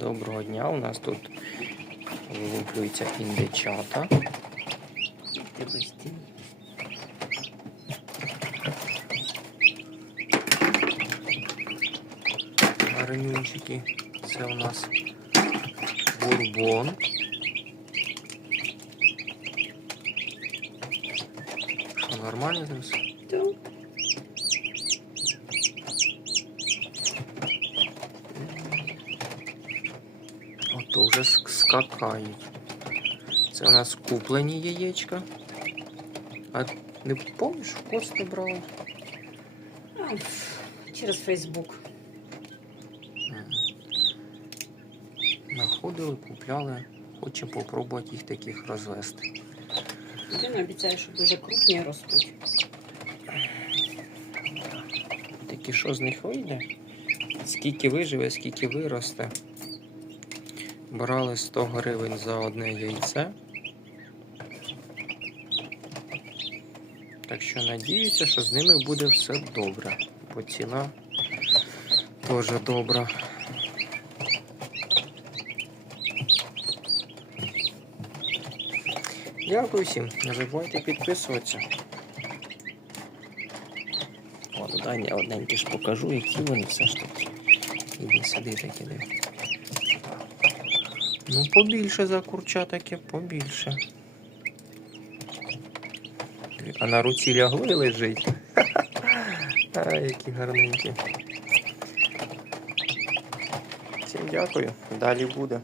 Доброго дня. У нас тут вилуплюються індичата. Гарнюнчики. Це у нас бурбон. Що, нормально зараз? Так. Ото вже скакають. Це у нас куплені яєчка. А не помніш, в кости брала? Через Фейсбук. Находили, купляли. Хочемо попробувати їх таких розвести. Він обіцяє, що дуже крупні ростуть. Такі що з них вийде? Скільки виживе, скільки виросте. Брали 100 гривень за одне яйце. Так що надіюся, що з ними буде все добре. Бо ціна теж добра. Дякую всім. Не забувайте підписуватися. От, дай я одненькі ж покажу, які вони все ж таки. Іди сюди такі де. Ну, побільше за курча таке, побільше. А на руці лягли лежить. А, які гарненькі. Всім дякую. Далі буде.